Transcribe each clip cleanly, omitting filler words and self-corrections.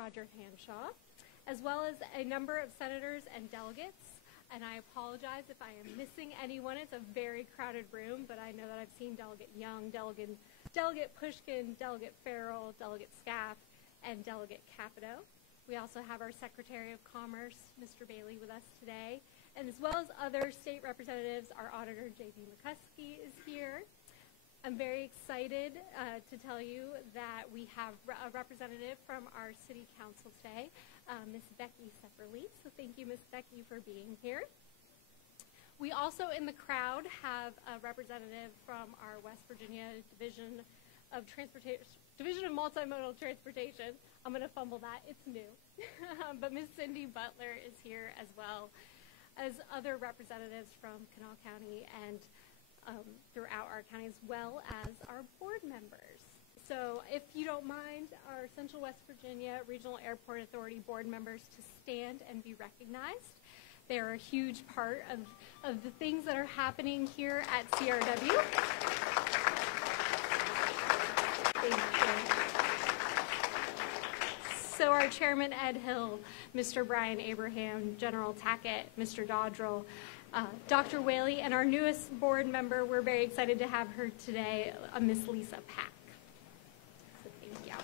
Roger Hanshaw, as well as a number of senators and delegates. And I apologize if I am missing anyone. It's a very crowded room, but I know that I've seen Delegate Young, Delegate Pushkin, Delegate Farrell, Delegate Scaff, and Delegate Capito. We also have our Secretary of Commerce, Mr. Bailey, with us today, and as well as other state representatives. Our Auditor, J.B. McCuskey, is here. I'm very excited to tell you that we have a representative from our City Council today, Ms. Becky Sepperly. So thank you, Ms. Becky, for being here. We also in the crowd have a representative from our West Virginia Division of Multimodal Transportation. I'm going to fumble that. It's new. But Ms. Cindy Butler is here, as well as other representatives from Kanawha County and throughout our county, as well as our board members. So if you don't mind, our Central West Virginia Regional Airport Authority board members to stand and be recognized. They're a huge part of the things that are happening here at CRW. Thank you. So our Chairman, Ed Hill, Mr. Brian Abraham, General Tackett, Mr. Dodrell, Dr. Whaley, and our newest board member, we're very excited to have her today, Miss Lisa Pack. So thank you.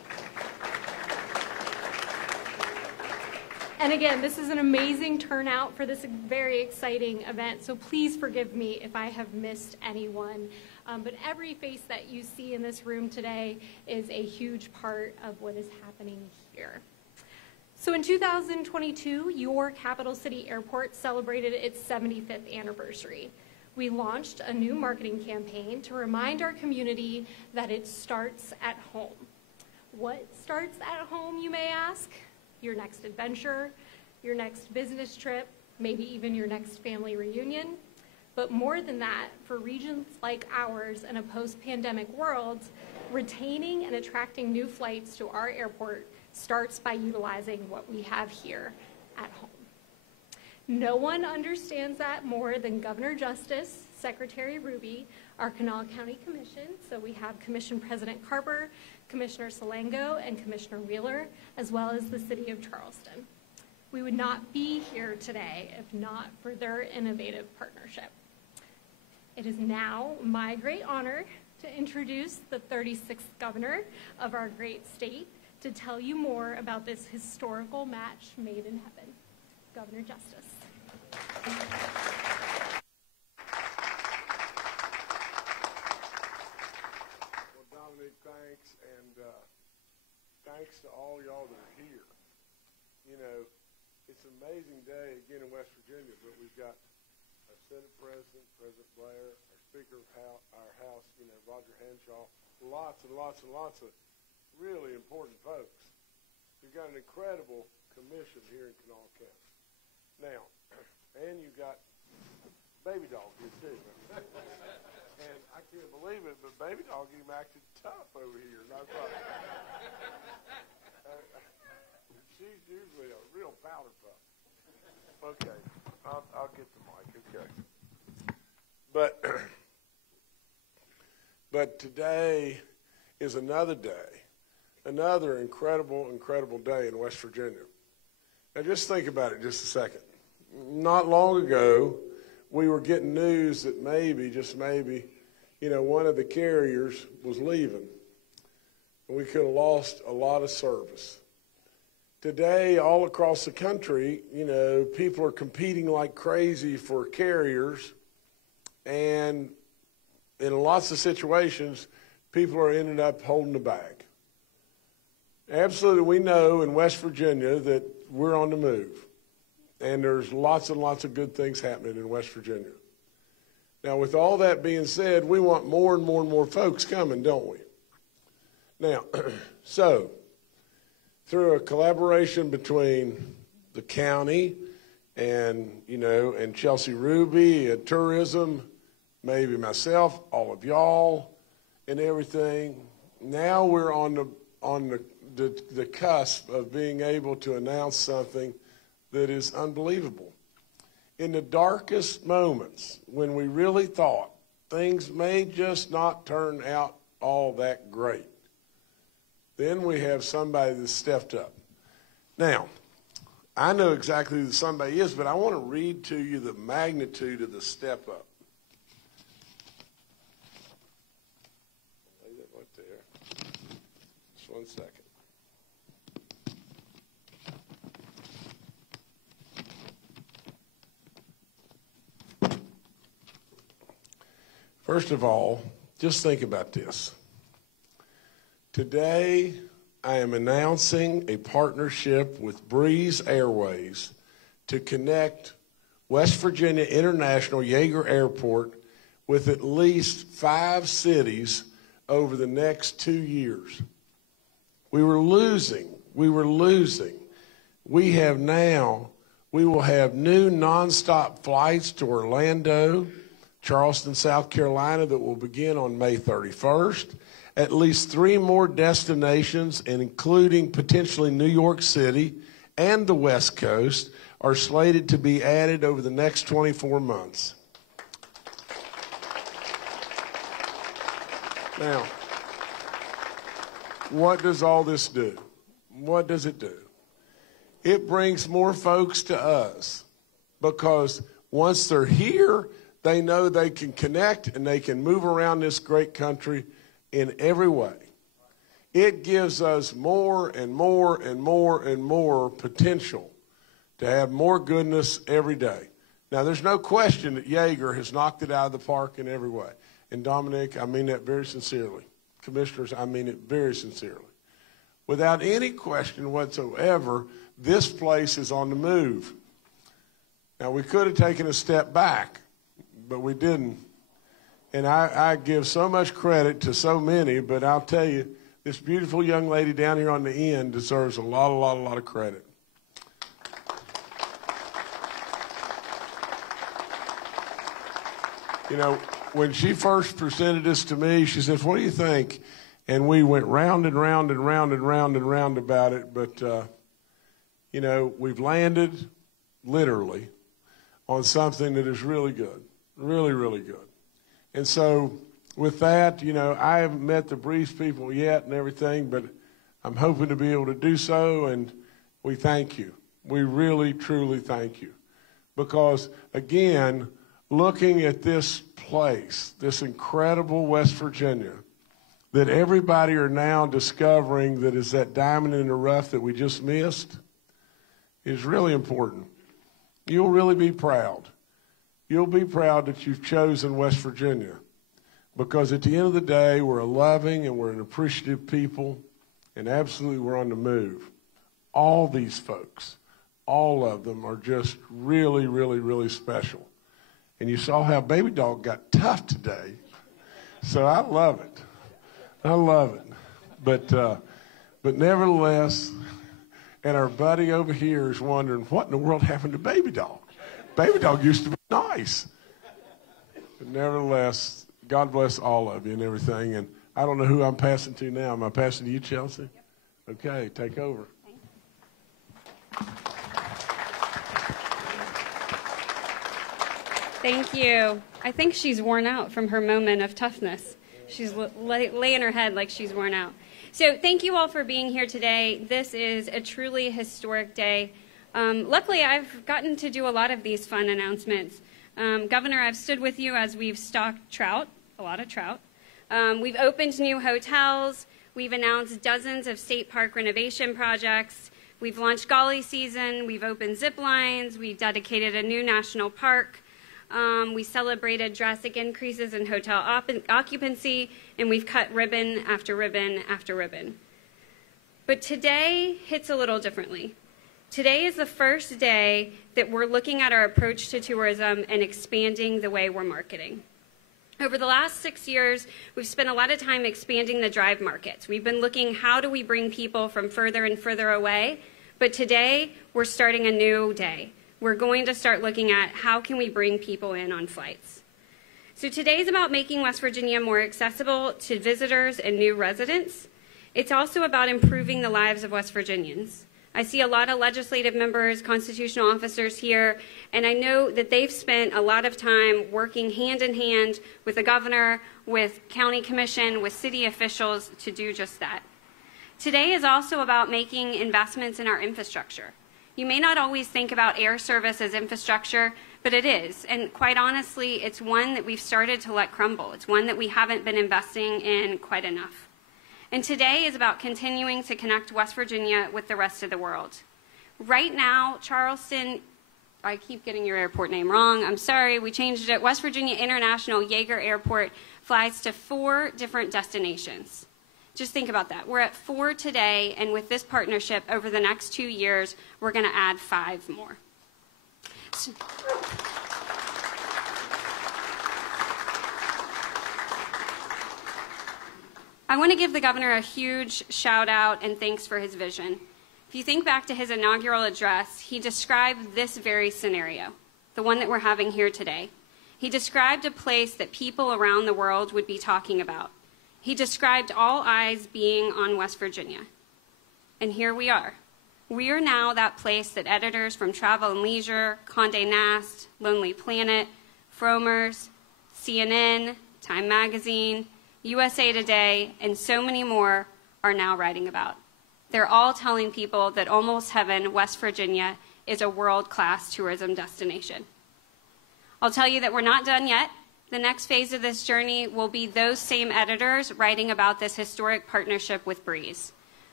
And again, this is an amazing turnout for this very exciting event, so please forgive me if I have missed anyone. But every face that you see in this room today is a huge part of what is happening here. So in 2022, your capital city airport celebrated its 75th anniversary. We launched a new marketing campaign to remind our community that it starts at home. What starts at home, you may ask? Your next adventure, your next business trip, maybe even your next family reunion. But more than that, for regions like ours in a post-pandemic world, retaining and attracting new flights to our airport starts by utilizing what we have here at home. No one understands that more than Governor Justice, Secretary Ruby, our Kanawha County Commission. So we have Commission President Carper, Commissioner Salango, and Commissioner Wheeler, as well as the City of Charleston. We would not be here today if not for their innovative partnership. It is now my great honor to introduce the 36th governor of our great state to tell you more about this historical match made in heaven. Governor Justice. Well, Dominic, thanks, and thanks to all y'all that are here. You know, it's an amazing day again in West Virginia, but we've got our Senate President, President Blair, our Speaker of our House, you know, Roger Hanshaw, lots and lots and lots of really important folks. We've got an incredible commission here in Kanawha County. Now, and you got Baby Dog here too. And I can't believe it, but Baby Dog even acted tough over here. Not right. She's usually a real powder puff. Okay, I'll get the mic. Okay. But today is another day. Another incredible, incredible day in West Virginia. Now just think about it just a second. Not long ago, we were getting news that maybe, just maybe, you know, one of the carriers was leaving. And we could have lost a lot of service. Today, all across the country, you know, people are competing like crazy for carriers. And in lots of situations, people are ending up holding the bag. Absolutely, we know in West Virginia that we're on the move. And there's lots and lots of good things happening in West Virginia. Now, with all that being said, we want more and more and more folks coming, don't we? Now, so, through a collaboration between the county and, you know, and Chelsea Ruby at tourism, maybe myself, all of y'all, and everything, now we're on the cusp of being able to announce something that is unbelievable. In the darkest moments, when we really thought things may just not turn out all that great, then we have somebody that stepped up. Now, I know exactly who somebody is, but I want to read to you the magnitude of the step up. Lay that right there. Just 1 second. First of all, just think about this. Today, I am announcing a partnership with Breeze Airways to connect West Virginia International Yeager Airport with at least 5 cities over the next 2 years. We were losing. We will have new nonstop flights to Orlando, Charleston, South Carolina, that will begin on May 31st. At least 3 more destinations, and including potentially New York City and the West Coast, are slated to be added over the next 24 months. Now, what does all this do? What does it do? It brings more folks to us, because once they're here, they know they can connect and they can move around this great country in every way. It gives us more and more and more and more potential to have more goodness every day. Now, there's no question that Yeager has knocked it out of the park in every way. And Dominic, I mean that very sincerely. Commissioners, I mean it very sincerely. Without any question whatsoever, this place is on the move. Now, we could have taken a step back, but we didn't. And I give so much credit to so many, but I'll tell you, this beautiful young lady down here on the end deserves a lot of credit. You know, when she first presented this to me, she said, "What do you think?" And we went round and round and round and round and round about it. But, you know, we've landed, literally, on something that is really good, really, really good. And so with that, you know, I haven't met the Breeze people yet and everything, but I'm hoping to be able to do so, and we thank you. We really, truly thank you. Because, again, looking at this place, this incredible West Virginia, that everybody are now discovering that is that diamond in the rough that we just missed, is really important. You'll really be proud. You'll be proud that you've chosen West Virginia, because at the end of the day, we're a loving and we're an appreciative people, and absolutely we're on the move. All these folks, all of them are just really, really, really special. And you saw how Baby Dog got tough today. So I love it. I love it. But nevertheless, and our buddy over here is wondering, what in the world happened to Baby Dog? Baby Dog used to be nice. But nevertheless, God bless all of you and everything. And I don't know who I'm passing to now. Am I passing to you, Chelsea? Yep. Okay, take over. Thank you. I think she's worn out from her moment of toughness. She's laying her head like she's worn out. So thank you all for being here today. This is a truly historic day. Luckily, I've gotten to do a lot of these fun announcements. Governor, I've stood with you as we've stocked trout, a lot of trout. We've opened new hotels. We've announced dozens of state park renovation projects. We've launched Golly season. We've opened zip lines. We dedicated a new national park. We celebrated drastic increases in hotel occupancy, and we've cut ribbon after ribbon after ribbon. But today hits a little differently. Today is the first day that we're looking at our approach to tourism and expanding the way we're marketing. Over the last 6 years, we've spent a lot of time expanding the drive markets. We've been looking, how do we bring people from further and further away? But today, we're starting a new day. We're going to start looking at how can we bring people in on flights. So today is about making West Virginia more accessible to visitors and new residents. It's also about improving the lives of West Virginians. I see a lot of legislative members, constitutional officers here, and I know that they've spent a lot of time working hand in hand with the governor, with county commission, with city officials to do just that. Today is also about making investments in our infrastructure. You may not always think about air service as infrastructure, but it is. And quite honestly, it's one that we've started to let crumble. It's one that we haven't been investing in quite enough. And today is about continuing to connect West Virginia with the rest of the world. Right now, Charleston, I keep getting your airport name wrong. I'm sorry, we changed it. West Virginia International Yeager Airport flies to 4 different destinations. Just think about that. We're at 4 today, and with this partnership, over the next 2 years, we're going to add 5 more. I want to give the governor a huge shout out and thanks for his vision. If you think back to his inaugural address, he described this very scenario, the one that we're having here today. He described a place that people around the world would be talking about. He described all eyes being on West Virginia. And here we are. We are now that place that editors from Travel and Leisure, Condé Nast, Lonely Planet, Frommer's, CNN, Time Magazine, USA Today, and so many more are now writing about. They're all telling people that Almost Heaven, West Virginia, is a world-class tourism destination. I'll tell you that we're not done yet. The next phase of this journey will be those same editors writing about this historic partnership with Breeze.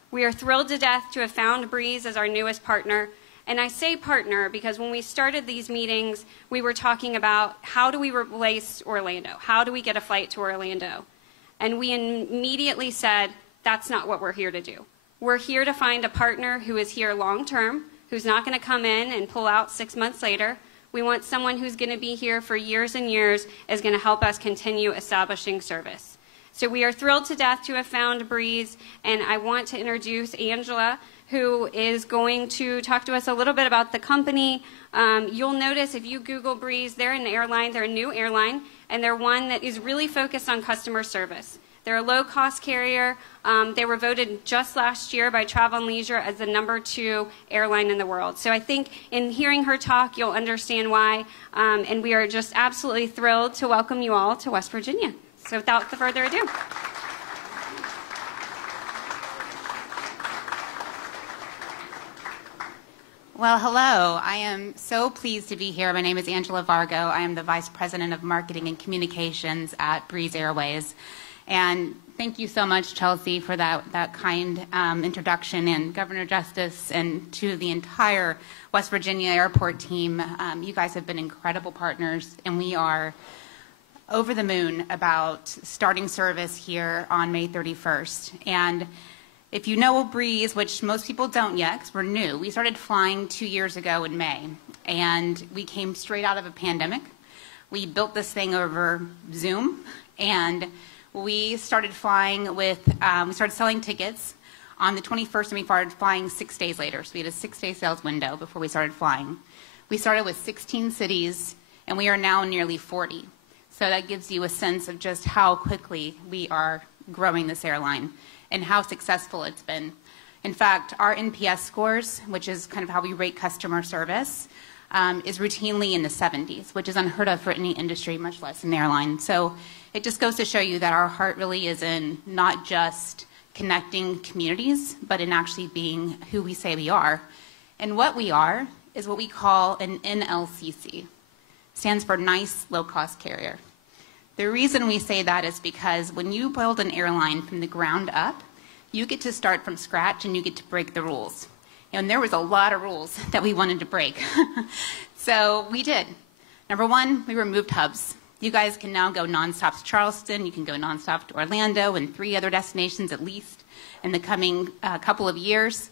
We are thrilled to death to have found Breeze as our newest partner. And I say partner because when we started these meetings, we were talking about how do we replace Orlando? How do we get a flight to Orlando? And we immediately said, that's not what we're here to do. We're here to find a partner who is here long term, who's not going to come in and pull out 6 months later. We want someone who's going to be here for years and years, is going to help us continue establishing service. So we are thrilled to death to have found Breeze, and I want to introduce Angela, who is going to talk to us a little bit about the company. You'll notice if you Google Breeze, they're an airline, they're a new airline, and they're one that is really focused on customer service. They're a low-cost carrier. They were voted just last year by Travel and Leisure as the #2 airline in the world. So I think in hearing her talk, you'll understand why, and we are just absolutely thrilled to welcome you all to West Virginia. So without further ado. Well, hello. I am so pleased to be here. My name is Angela Vargo. I am the Vice President of Marketing and Communications at Breeze Airways. And thank you so much, Chelsea, for that kind introduction, and Governor Justice, and to the entire West Virginia Airport team. You guys have been incredible partners, and we are over the moon about starting service here on May 31st. And if you know Breeze, which most people don't yet because we're new, we started flying 2 years ago in May, and we came straight out of a pandemic. We built this thing over Zoom, and we started flying with, we started selling tickets on the 21st, and we started flying 6 days later. So we had a 6-day sales window before we started flying. We started with 16 cities, and we are now nearly 40. So that gives you a sense of just how quickly we are growing this airline and how successful it's been. In fact, our NPS scores, which is kind of how we rate customer service, is routinely in the 70s, which is unheard of for any industry, much less an airline. So it just goes to show you that our heart really is in not just connecting communities, but in actually being who we say we are. And what we are is what we call an NLCC. Stands for Nice Low-Cost Carrier. The reason we say that is because when you build an airline from the ground up, you get to start from scratch and you get to break the rules. And there was a lot of rules that we wanted to break. So we did. Number one, we removed hubs. You guys can now go nonstop to Charleston. You can go nonstop to Orlando and 3 other destinations at least in the coming couple of years.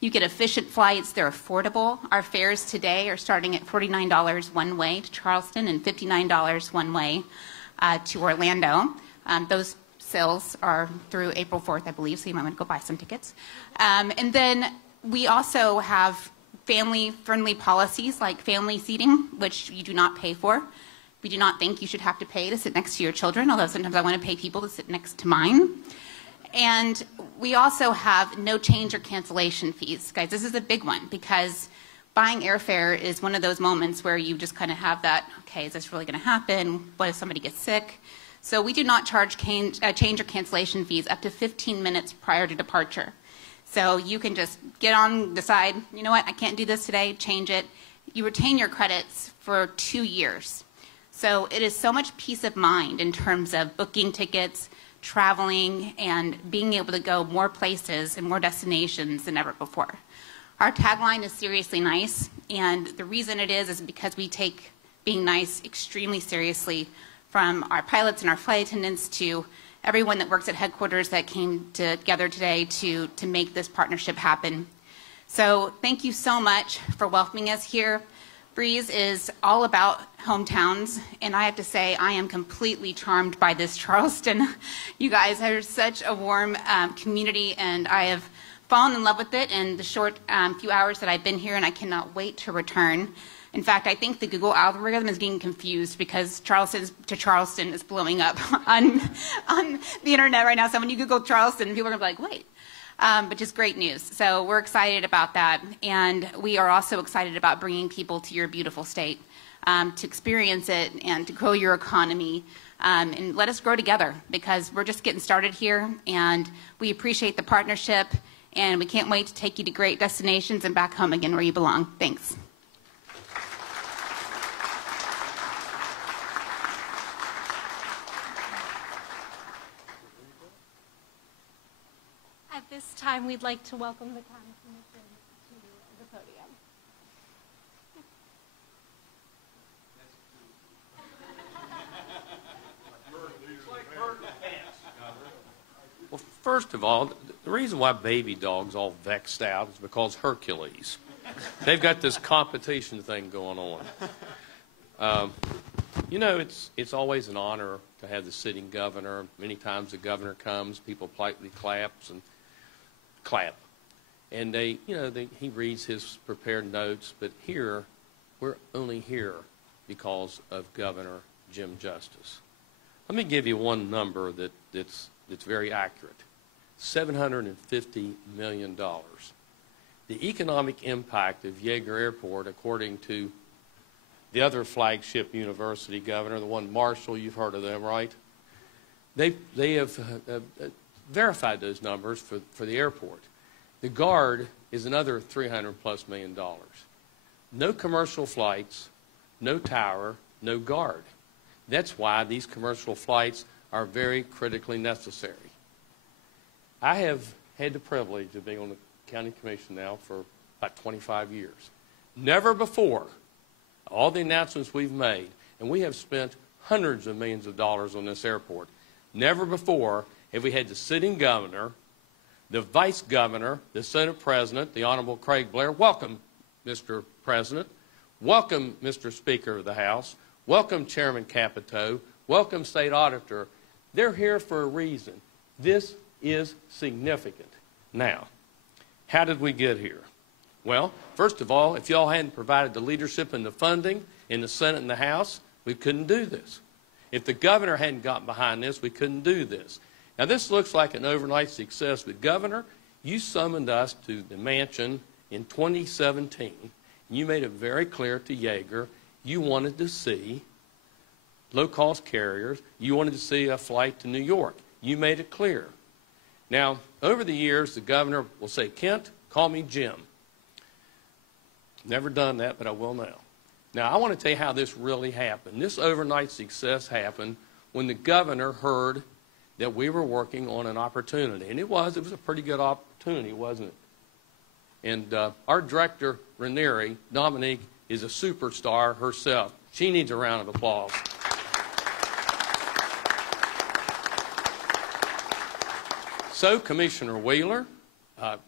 You get efficient flights. They're affordable. Our fares today are starting at $49 one way to Charleston and $59 one way to Orlando. Those sales are through April 4th, I believe, so you might want to go buy some tickets. And then we also have family-friendly policies like family seating, which you do not pay for. We do not think you should have to pay to sit next to your children, although sometimes I want to pay people to sit next to mine. And we also have no change or cancellation fees. Guys, this is a big one because buying airfare is one of those moments where you just kind of have that, okay, is this really going to happen? What if somebody gets sick? So we do not charge change or cancellation fees up to 15 minutes prior to departure. So you can just get on, decide, you know what, I can't do this today, change it. You retain your credits for 2 years. So it is so much peace of mind in terms of booking tickets, traveling, and being able to go more places and more destinations than ever before. Our tagline is seriously nice, and the reason it is because we take being nice extremely seriously, from our pilots and our flight attendants to everyone that works at headquarters that came together today to make this partnership happen. So thank you so much for welcoming us here. Breeze is all about hometowns, and I have to say I am completely charmed by this Charleston. You guys are such a warm community, and I have fallen in love with it in the short few hours that I've been here, and I cannot wait to return. In fact, I think the Google algorithm is getting confused because Charleston is blowing up on the internet right now. So when you Google Charleston, people are going to be like, wait. But just great news. So we're excited about that. And we are also excited about bringing people to your beautiful state to experience it and to grow your economy. And let us grow together, because we're just getting started here. And we appreciate the partnership. And we can't wait to take you to great destinations and back home again where you belong. Thanks. At this time, we'd like to welcome the County Commission to the podium. Well, first of all, the reason why baby dog's all vexed out is because Hercules. They've got this competition thing going on. You know, it's always an honor to have the sitting governor. Many times the governor comes, people politely clap. And he reads his prepared notes, but here, we're only here because of Governor Jim Justice. Let me give you one number that's very accurate. $750 million. The economic impact of Yeager Airport, according to the other flagship university governor, the one Marshall, you've heard of them, right? They have verified those numbers for the airport. The Guard is another $300+ million. No commercial flights, no tower, no Guard. That's why these commercial flights are very critically necessary. I have had the privilege of being on the County Commission now for about 25 years. Never before, all the announcements we've made, and we have spent hundreds of millions of dollars on this airport, never before have we had the sitting governor, the vice governor, the Senate president, the Honorable Craig Blair. Welcome, Mr. President. Welcome, Mr. Speaker of the House. Welcome, Chairman Capito. Welcome, State Auditor. They're here for a reason. This is significant. Now, how did we get here? Well, first of all, if y'all hadn't provided the leadership and the funding in the Senate and the House, we couldn't do this. If the governor hadn't gotten behind this, we couldn't do this. Now, this looks like an overnight success, but Governor, you summoned us to the mansion in 2017. You made it very clear to Yeager you wanted to see low-cost carriers. You wanted to see a flight to New York. You made it clear. Now, over the years, the governor will say, Kent, call me Jim. Never done that, but I will now. Now, I want to tell you how this really happened. This overnight success happened when the governor heard that we were working on an opportunity. And it was a pretty good opportunity, wasn't it? And our director, Ranieri, Dominique, is a superstar herself. She needs a round of applause. So Commissioner Wheeler,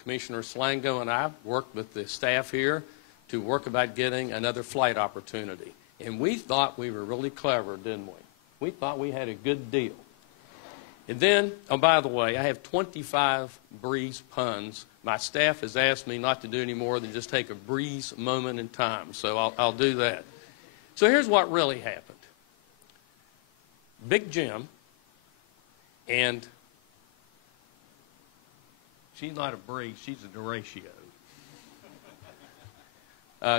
Commissioner Slango, and I worked with the staff here to work about getting another flight opportunity. And we thought we were really clever, didn't we? We thought we had a good deal. And then, oh, by the way, I have 25 Breeze puns. My staff has asked me not to do any more than just take a Breeze moment in time, so I'll do that. So here's what really happened. Big Jim, and she's not a Breeze, she's a Duratio.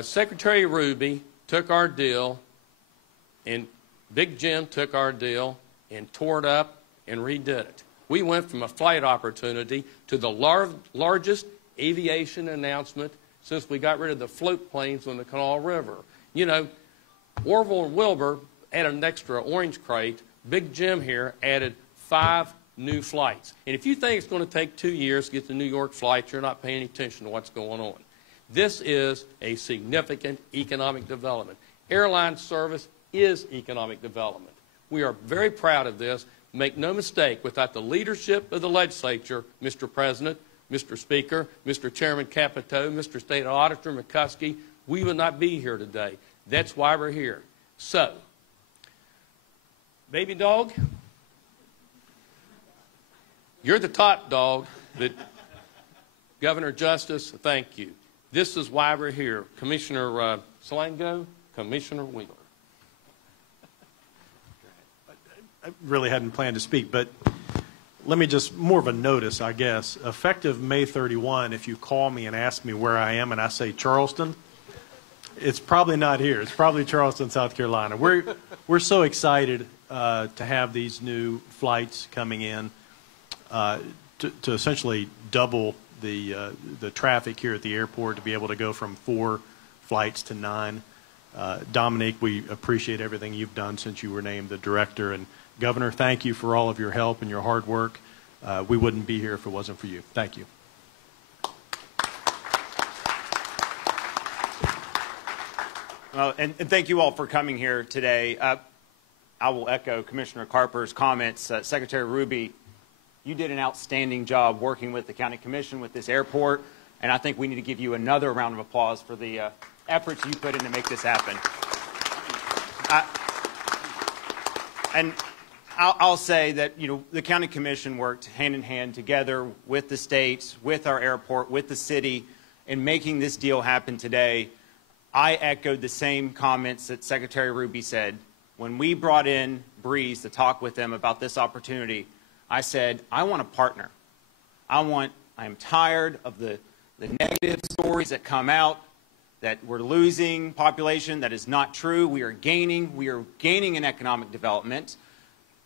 Secretary Ruby took our deal, and Big Jim took our deal and tore it up and redid it. We went from a flight opportunity to the largest aviation announcement since we got rid of the float planes on the Kanawha River. You know, Orville and Wilbur added an extra orange crate. Big Jim here added 5 new flights. And if you think it's going to take 2 years to get the New York flight, you're not paying any attention to what's going on. This is a significant economic development. Airline service is economic development. We are very proud of this. Make no mistake, without the leadership of the legislature, Mr. President, Mr. Speaker, Mr. Chairman Capito, Mr. State Auditor McCuskey, we would not be here today. That's why we're here. So, baby dog, you're the top dog, but Governor Justice, thank you. This is why we're here. Commissioner Salango, Commissioner Wheeler. I really hadn't planned to speak, but let me just, more of a notice, I guess. Effective May 31, if you call me and ask me where I am and I say Charleston, it's probably not here. It's probably Charleston, South Carolina. We're so excited to have these new flights coming in to essentially double the traffic here at the airport, to be able to go from 4 flights to 9. Dominique, we appreciate everything you've done since you were named the director. And Governor, thank you for all of your help and your hard work. We wouldn't be here if it wasn't for you. Thank you. Well, and thank you all for coming here today. I will echo Commissioner Carper's comments. Secretary Ruby, you did an outstanding job working with the County Commission with this airport, and I think we need to give you another round of applause for the efforts you put in to make this happen. And I'll say that, you know, the County Commission worked hand in hand together with the state, with our airport, with the city in making this deal happen today. I echoed the same comments that Secretary Ruby said. When we brought in Breeze to talk with them about this opportunity, I said, I want a partner. I am tired of the negative stories that come out that we're losing population. That is not true. We are gaining in economic development.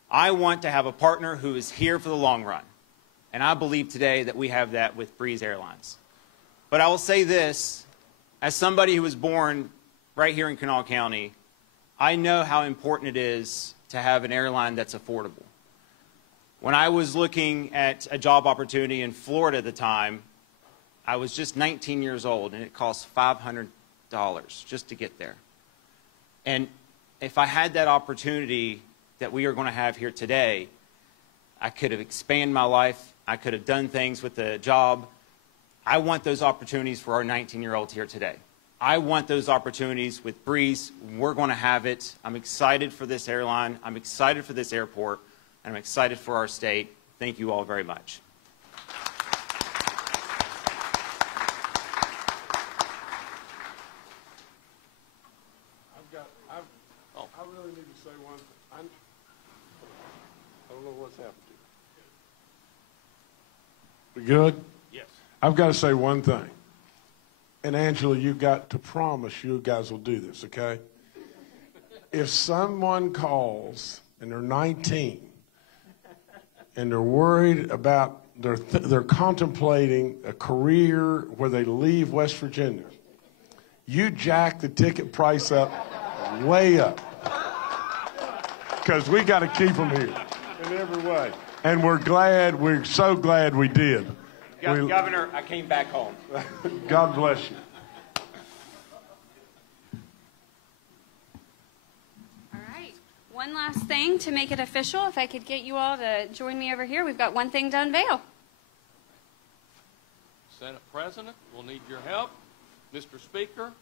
I want to have a partner who is here for the long run. And I believe today that we have that with Breeze Airlines. But I will say this, as somebody who was born right here in Kanawha County, I know how important it is to have an airline that's affordable. When I was looking at a job opportunity in Florida at the time, I was just 19 years old, and it cost $500 just to get there. And if I had that opportunity that we are going to have here today, I could have expanded my life. I could have done things with the job. I want those opportunities for our 19-year-olds here today. I want those opportunities with Breeze. We're going to have it. I'm excited for this airline. I'm excited for this airport. And I'm excited for our state. Thank you all very much. I really need to say one thing. I don't know what's happened to you. We good? Yes. I've got to say one thing. And Angela, you got to promise you guys will do this, okay? If someone calls and they're 19 and they're worried about, they're contemplating a career where they leave West Virginia, you jack the ticket price up, way up. Because we got to keep them here in every way. And we're so glad we did. Governor, I came back home. God bless you. All right. One last thing to make it official. If I could get you all to join me over here. We've got one thing to unveil. Senate President, we'll need your help. Mr. Speaker,